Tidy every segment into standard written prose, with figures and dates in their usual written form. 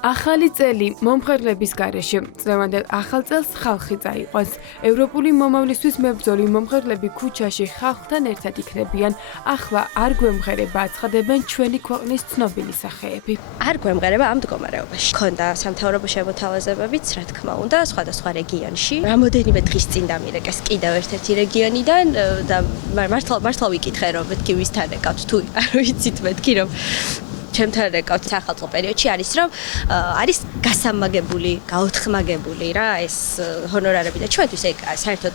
ახალი წელი მომღერლების გარეშე წლევანდელ ახალ წელს ხალხი წაიყვანს. ევროპული მომავლისთვის მებრძოლი მომღერლები ქუჩაში ხალხთან ერთად იქნებიან. ახლა არ გვემღერება აცხადებენ ჩვენი ქვეყნის ცნობილი სახეები. არ გვემღერება ამ მდგომარეობაში. ქონდა სამთავრობო შემოთავაზებებიც, რა თქმა უნდა, სხვადასხვა რეგიონში. რამოდენიმე დღის წინ დამირეკეს კიდევ ერთ-ერთი რეგიონიდან და მართლა ვიკითხე რომ მეთქი ვისთან ეკავთ თუ არ ვიცით მეთქი რომ ჩემთან რეკავთ სახალხო პერიოდში არის რომ არის გასამაგებული, გაოთხმაგებული რა ეს ჰონორარები და ჩვენთვის ეგ საერთოდ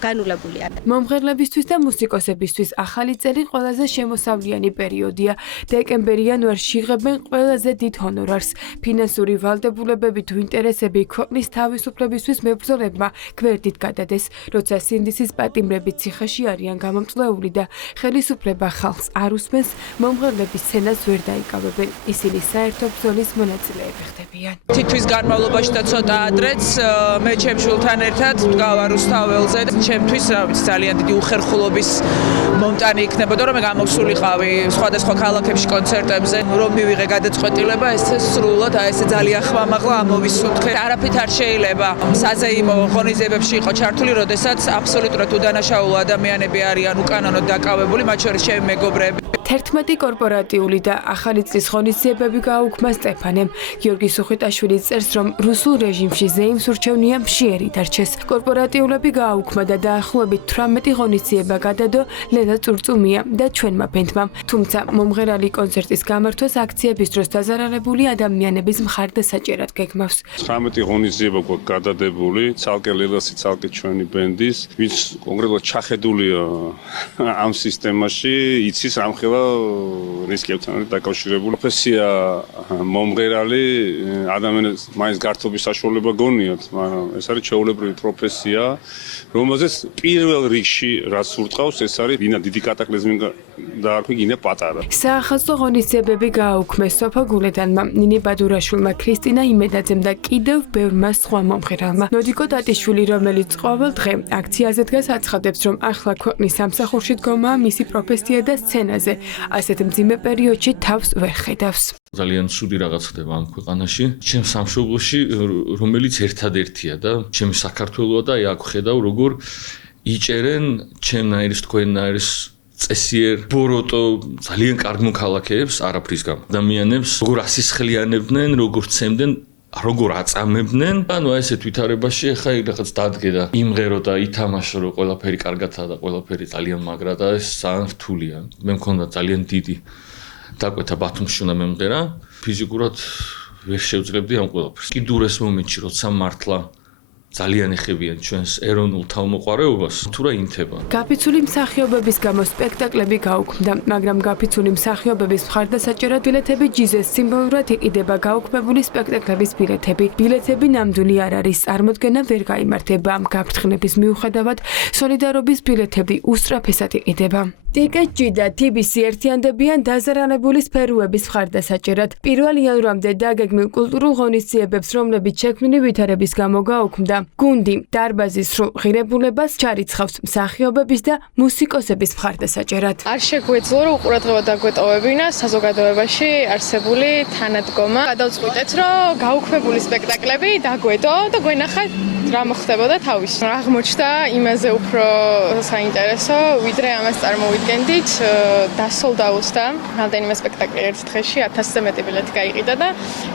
განულებული არის. მომღერლებისთვის და მუსიკოსებისთვის ახალი წელი ყველაზე შემოსავლიანი პერიოდია. დეკემბერ-იანვარში იღებენ ყველაზე დიდ ჰონორარს. ფინანსური ვალდებულებები თუ ინტერესები ქვეყნის თავისუფლებისთვის მებრძოლებმა გვერდით გადადეს, როცა სინდისის პატიმრები ციხეში არიან გამომწვეული და ხელისუფლება ხალხს არ უსმენს, მომღერლების სცენას ვერ დაიკავებენ. ისინი საერთო ბრძოლის მონაწილეები ხდებიან. თითქმის განმავლობაში და ცოტა ადრეც მე ჩემ შვილთან ერთად ვდგავარ რუსთაველზე. ჩემთვის ძალიან დიდი უხერხულობის მომტანი იქნებოდა რომ მე გამოვსულიყავი სხვადასხვა ქალაქებში კონცერტებზე რომ მივიღე გადაწყვეტილება ეს სრულად ეს ძალიან ხმამაღლა ამოვისუნთქე არაფრით არ შეიძლება საზეიმო ღონისძიებებში იყო ჩართული როდესაც აბსოლუტურად უდანაშაულო ადამიანები არიან უკანონოდ დაკავებული მათ შორის ჩემი მეგობრები 11 კორპორატიული და ახალი წლის ღონისძიებები გააუქმა სტეფანემ. გიორგი სუხიტაშვილი წერს, რომ რუსულ რეჟიმში ზეიმს ურჩევნია მშიერი დარჩეს. კორპორატიულები გააუქმა და დაახლოებით 18 ღონისძიება გადადო ლელა წურწუმია და ჩვენმა ბენდმა. თუმცა მომღერალი კონცერტის გამართვას აქციების დროს დაზარალებული ადამიანების მხარდასაჭერად გეგმავს. 19 ღონისძიება გვაქვს გადადებული, ცალკე ლელასი, ცალკე ჩვენი ბენდის, ვინც კონკრეტულად ჩახედულია ამ სისტემაში, იცის ამხელა რისკებთან დაკავშირებული პროფესია მომღერალი ადამიანის მაინც გართობის საშუალება გონიათ, მაგრამ ეს არის ჩვეულებრივი პროფესია, რომელზეც პირველ რიგში რაც ურტყავს, ეს არის ვინა დიდი კატაკლიზმი დაარქვი, გინდა პატარა. საახალწლო ღონისძიებები გააუქმეს სოფო გულედანმა, ნინი ბადურაშვილმა, ქრისტინა იმედაძემ და კიდევ ბევრმა სხვა მომღერალმა. ნოდიკო ტატიშვილი, რომელიც ყოველ დღე აქციაზე დგას, აცხადებს, რომ ახლა ქვეყნის სამსახურში დგომაა მისი პროფესია და სცენაზე. ასეთ მძიმე პერიოდში თავს ვერ ხედავს. ძალიან ცუდი რაღაც ხდება ამ ქვეყანაში. ჩემ სამშობლოში, რომელიც ერთადერთია და ჩემი საქართველოა და აქ ხედავ როგორ იჭერენ ჩემნაირის თქვენნაირის წესიერ ბოროტო ძალიან კარგ მოქალაქეებს არაფრის გამო. ადამიანებს როგორ ასისხლიანებდნენ, როგორ ცემდნენ როგორ აწამებდნენ, ანუ ესეთ ვითარებაში ახლა რაღაც დადგე და იმღერო და ითამაშო რომ ყველაფერი კარგადაა და ყველაფერი ძალიან მაგრა და ეს ძალიან რთულია. მე მქონდა ძალიან დიდი დაკვეთა ბათუმში უნდა მემღერა, ფიზიკურად ვერ შევძლებდი ამ ყველაფერს. კიდურ ეს მომენტში როცა მართლა ძალიან ეხებიან ჩვენს ეროვნულ თავმოყარეობას, თუ რა ინთება. გაფიცული მსახიობების გამო სპექტაკლები გაუქმდა, მაგრამ გაფიცული მსახიობების მხარდასაჭერად ბილეთები ჯიზეს სიმბოლურად იყიდება გაუქმებული სპექტაკლების ბილეთები. ბილეთები ნამდვილი არ არის, წარმოდგენა ვერ გაიმართება ამ გაფრთხნების მიუხედავად, სოლიდარობის ბილეთები უსწრაფესად იყიდება. ტიკეტჯი და TBC ერთიანდებიან დაზარალებული სფეროების მხარდასაჭერად. 1 იანვრამდე დაგეგმილ კულტურულ ღონისძიებებს, რომლებიც შექმნილი ვითარების გამო გაუქმდა. გუნდი დარბაზის სრულ ღირებულებას ჩარიცხავს მსახიობების და მუსიკოსების მხარდასაჭერად. არ შეგვეძლო რომ უყურადღება დაგვეტოვებინა საზოგადოებაში არსებული თანადგომა. გადავწყვიტეთ რომ გაუქმებული სპექტაკლები დაგვედო და გვენახათ რა მოხდებოდა თავის. აღმოჩნდა იმაზე უფრო საინტერესო, ვიდრე ამას წარმოვიდგენდით, დასოლდაუცდა რამდენიმე სპექტაკლი ერთ დღეში 1000-ზე მეტი ბილეთი გაიყიდა და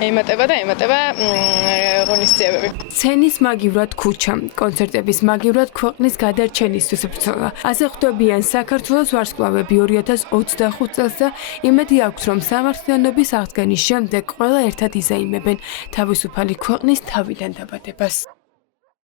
ემატება ღონისძიებები. სცენის მაგივრად ქუჩა, კონცერტების მაგივრად ქვეყნის გადარჩენისთვის ბრძოლა. ასე ხვდებიან საქართველოს ვარსკვლავები 2025 წელს და იმედი აქვს, რომ სამართლიანობის აღდგენის შემდეგ ყველა ერთად იზაიმებენ თავისუფალი ქვეყნის თავიდან დაბადებას.